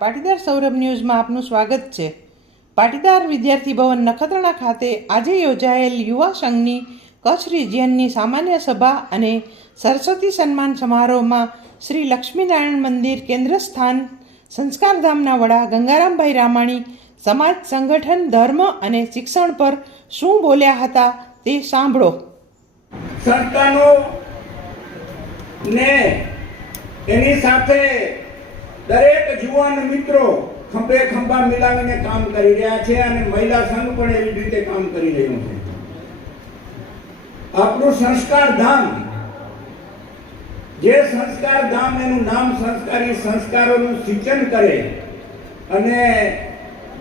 પાટીદાર સૌરભ ન્યૂઝમાં આપનું સ્વાગત છે। પાટીદાર વિદ્યાર્થી ભવન નખત્રાણા ખાતે આજે યોજાયેલ યુવા સંઘની કચ્છ રિજિયનની સામાન્ય સભા અને સરસ્વતી સન્માન સમારોહમાં શ્રી લક્ષ્મીનારાયણ મંદિર કેન્દ્રસ્થાન સંસ્કારધામના વડા ગંગારામભાઈ રામાણી સમાજ સંગઠન ધર્મ અને શિક્ષણ પર શું બોલ્યા હતા તે સાંભળો। સંસ્થાનો ને એની સાથે દરેક યુવાન મિત્રો ખંભે ખંભા મિલાવીને કામ કરી રહ્યા છે અને મહિલા સંઘ પણ એવી રીતે કામ કરી રહ્યું છે। આપણું સંસ્કાર ધામ, જે સંસ્કાર ધામ એનું નામ સંસ્કારી સંસ્કારોનું સિંચન કરે અને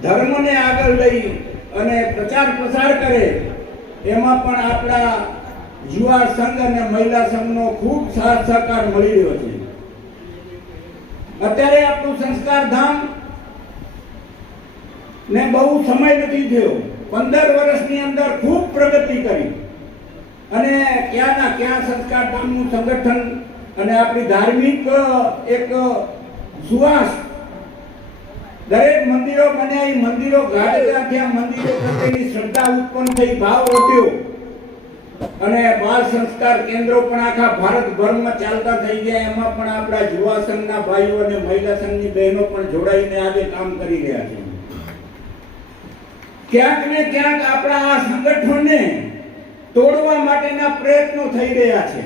ધર્મને આગળ લઈ અને પ્રચાર પ્રસાર કરે, એમાં પણ આપણા યુવા સંઘ અને મહિલા સંઘનો ખૂબ સાથ સહકાર મળી રહ્યો છે। અત્યારે આપણું સંસ્કાર ધામ ને બહુ સમય નથી થયો, 15 વર્ષની અંદર ખૂબ પ્રગતિ કરી અને ક્યાંના ક્યાં સંસ્કાર ધામનું સંગઠન અને આપણી ધાર્મિક એક સુવાસ, દરેક મંદિરો બન્યા, એ મંદિરો ગાઢ થયા, મંદિરો પ્રત્યેની શ્રદ્ધા ઉત્પન્ન થઈ, ભાવ વધ્યો અને બાળ સંસ્કાર કેન્દ્રો પણ આખા ભારતભરમાં ચાલતા થઈ ગયા। એમાં પણ આપણા યુવા સંઘના ભાઈઓ અને મહિલા સંઘની બહેનો પણ જોડાઈને આજે કામ કરી રહ્યા છે। ક્યાંક ને ક્યાંક આપણા આ સંગઠનને તોડવા માટેના પ્રયત્નો થઈ રહ્યા છે।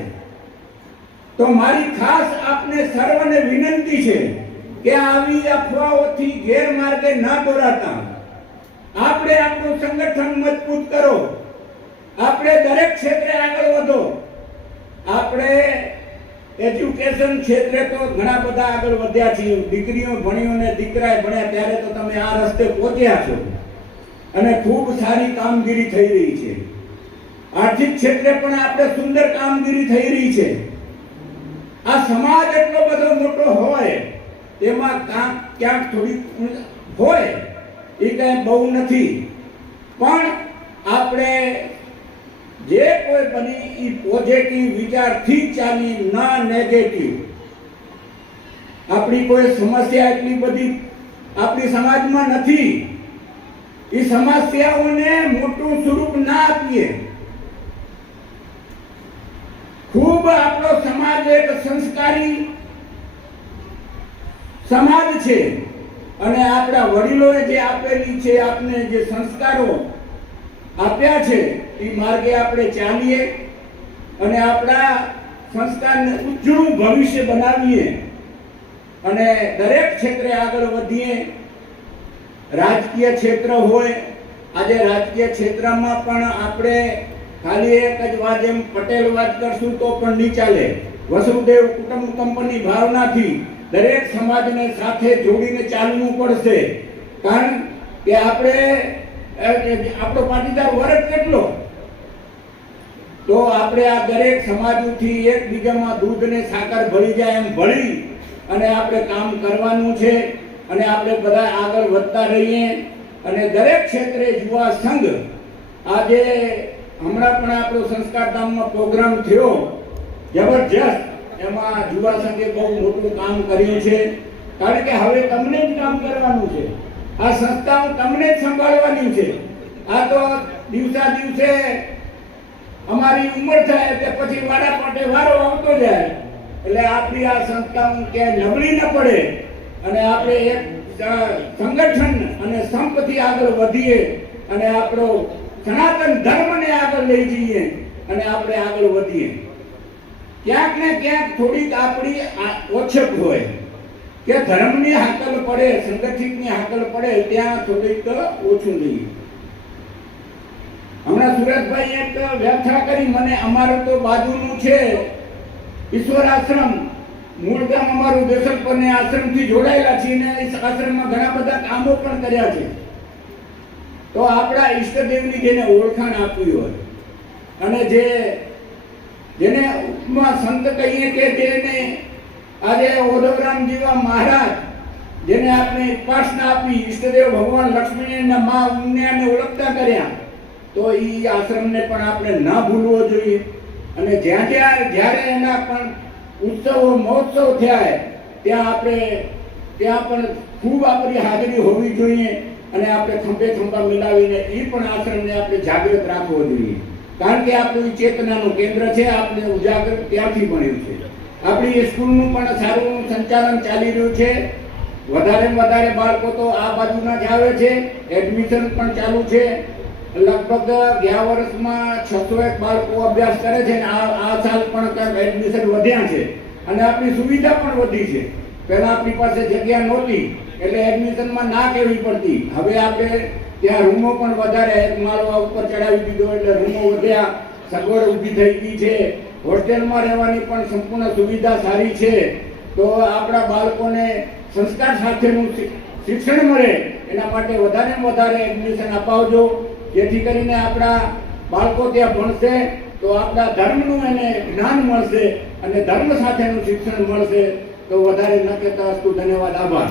તો મારી ખાસ આપને સર્વને વિનંતી છે કે આવી અફવાઓથી ગેરમાર્ગે ન દોરાતા આપણે આપણું સંગઠન મજબૂત કરો, આપણે દરેક ક્ષેત્રે આગળ વધો। આપણે એજ્યુકેશન ક્ષેત્રે તો ઘણા બધા આગળ વધ્યા છીએ, દીકરીઓ ભણ્યો ને દીકરાએ ભણ્યા, ત્યારે તો તમે આ રસ્તે પહોંચ્યા છો અને ખૂબ સારી કામગીરી થઈ રહી છે। આર્થિક ક્ષેત્રે પણ આપણે સુંદર કામગીરી થઈ રહી છે। આ સમાજ એટલો બધો મોટો હોય, તેમાં ક્યાંક થોડી હોય, એ કઈ બહુ નથી, પણ આપણે જે કોઈ બની એ પોઝિટિવ વિચારથી ચાલી, ના નેગેટિવ। આપણી કોઈ સમસ્યા એટલી બધી આપણી સમાજમાં નથી, એ સમસ્યાઓને મોટું સ્વરૂપ ના આપીએ। ખૂબ આપણો સમાજ એક સંસ્કારી સમાજ છે અને આપણા વડીલોએ જે આપેલી છે, આપને જે સંસ્કારો આપ્યા છે, એ માર્ગે આપણે ચાલીએ અને આપણા સંસ્કારને ઉજ્જવળ ભવિષ્ય બનાવીએ અને દરેક ક્ષેત્રે આગળ વધીએ। રાજકીય ક્ષેત્ર હોય, આજે રાજકીય ક્ષેત્રમાં પણ આપણે ખાલી એક જ વાત, એમ પટેલ વાત કરશું તો પણ નહીં ચાલે। વસુદેવ કુટુંબકમની ભાવનાથી દરેક સમાજને સાથે જોડીને ચાલવું પડશે, કારણ કે આપણો પાટીદાર વર્ગ કેટલો, તો આપણે આ દરેક સમાજથી એકબીજામાં દૂધ ને સાકર ભળી જાય એમ ભળી અને આપણે કામ કરવાનું છે અને આપણે બધા આગળ વધતા રહીએ। અને દરેક ક્ષેત્રે યુવા સંઘ, આજે હમણાં પણ આપણો સંસ્કાર ધામમાં પ્રોગ્રામ થયો જબરજસ્ત, એમાં યુવા સંઘે બહુ મોટું કામ કર્યું છે, કારણ કે હવે તમને જ કામ કરવાનું છે, આ સંસ્થાઓ તમને જ સંભાળવાની છે। આ તો દિવસા દિવસે અમારી ઉંમર થાય તે પછી વારા પાટે વારો આવતો જાય, એટલે આપણી આ સંસ્થાઓ ક્યાંય નબળી ન પડે અને આપણે એક સંગઠન અને સંપથી આગળ વધીએ અને આપણો સનાતન ધર્મને આગળ લઈ જઈએ અને આપણે આગળ વધીએ। ક્યાંક ને ક્યાંક થોડીક આપણી ઓછપ હોય કે ધર્મની હાકલ પડે, સંગઠિતની હાકલ પડે, ત્યાં થોડીક ઓછું લઈએ। હમણાં સુરતભાઈ એક વ્યાખ્યા કરી મને, અમારું તો બાજુનું છે ઈશ્વર આશ્રમ, મૂળ ગામ અમારું દેશલપરને આશ્રમથી જોડાયેલા છીએ અને આશ્રમમાં ઘણા બધા કામો પણ કર્યા છે। તો આપણા ઈષ્ટદેવની જેને ઓળખાણ આપવી હોય અને જેને ઉપમા સંત કહીએ કે જેને આજે ઓઢવરામ જેવા મહારાજ, જેને આપણે ઉપાસના આપી, ઈષ્ટદેવ ભગવાન લક્ષ્મીને મા ઉમિયાને ઓળખતા કર્યા, તો એ આશ્રમને પણ આપણે ન ભૂલવો જોઈએ। અને જ્યારે એના પણ ઉત્સવો મહોત્સવ થયા ત્યાં પણ ખૂબ આપણી હાજરી હોવી જોઈએ અને આપણે ખંભે ખંભા મિલાવીને એ પણ આશ્રમને આપણે જાગૃત રાખવો જોઈએ, કારણ કે આપણું ચેતનાનું કેન્દ્ર છે. આપણે ઉજાગર ત્યાંથી બન્યું છે. આપણી સ્કૂલનું પણ સારું સંચાલન ચાલી રહ્યું છે. વધારે વધારે બાળકો તો આ બાજુના જ આવે છે. એડમિશન પણ ચાલુ છે. લગભગ ગયા વર્ષમાં 601 બાળકો અભ્યાસ કરે છે અને આ સાલ પણ એડમિશન વધ્યા છે અને આપણી સુવિધા પણ વધી છે. પહેલા આપણી પાસે જગ્યા નહોતી એટલે એડમિશનમાં ના કહેવી પડતી. હવે આપણે ત્યાં રૂમો પણ વધારે, એક માળો ઉપર ચડાવી દીધો એટલે રૂમો વધ્યા, સગવડ ઊભી થઈ ગઈ છે. હોસ્ટેલમાં રહેવાની પણ સંપૂર્ણ સુવિધા સારી છે. તો આપણા બાળકોને સંસ્કાર સાથેનું શિક્ષણ મળે એના માટે વધારે વધારે એડમિશન અપાવજો, જેથી કરીને આપણા બાળકો ત્યાં ભણશે તો આપણા ધર્મનું એને જ્ઞાન મળશે અને ધર્મ સાથેનું શિક્ષણ મળશે. તો વધારે ન કહેતા વસ્તુ, ધન્યવાદ, આભાર.